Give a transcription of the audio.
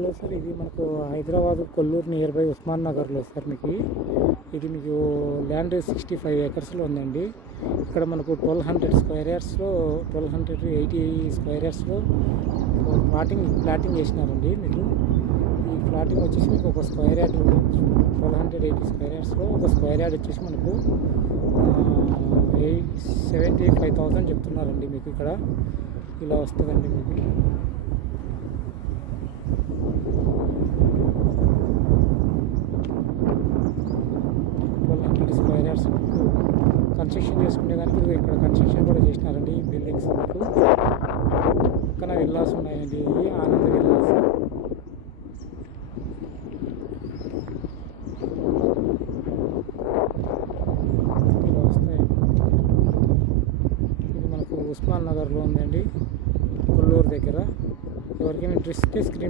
Hello sir, ఇది మనకు Hyderabad Kolluru near by Osman నగర్లో సార్. ఇది మీకు ల్యాండ్ 65 ఏకర్స్లో ఉందండి. ఇక్కడ మనకు 1200 స్క్వేర్ యార్డ్స్లో 1280 స్క్వేర్ యార్డ్స్లో ప్లాటింగ్ చేసినారండి. మీకు ఈ ప్లాటింగ్ వచ్చేసి మీకు ఒక స్క్వేర్ యార్డ్ 1280 స్క్వేర్ యార్డ్స్లో ఒక స్క్వేర్ యార్డ్ వచ్చేసి మనకు 75,000 చెప్తున్నారండి. మీకు ఇక్కడ ఇలా వస్తుందండి. మీకు 1200 స్క్వేర్ యార్డ్స్ కన్స్ట్రక్షన్ చేసుకునే దానికి ఇక్కడ కన్స్ట్రక్షన్ కూడా చేసినారండి. ఈ బిల్డింగ్స్ మీకు పక్కన విల్లాస్ ఉన్నాయండి. ఇవి ఆనంద విల్లాస్. ఇలా వస్తాయండి. ఇది మనకు ఉస్మాన్ నగర్లో ఉందండి, కొల్లూరు దగ్గర. ఎవరికైనా ఇంట్రెస్ట్ స్క్రీన్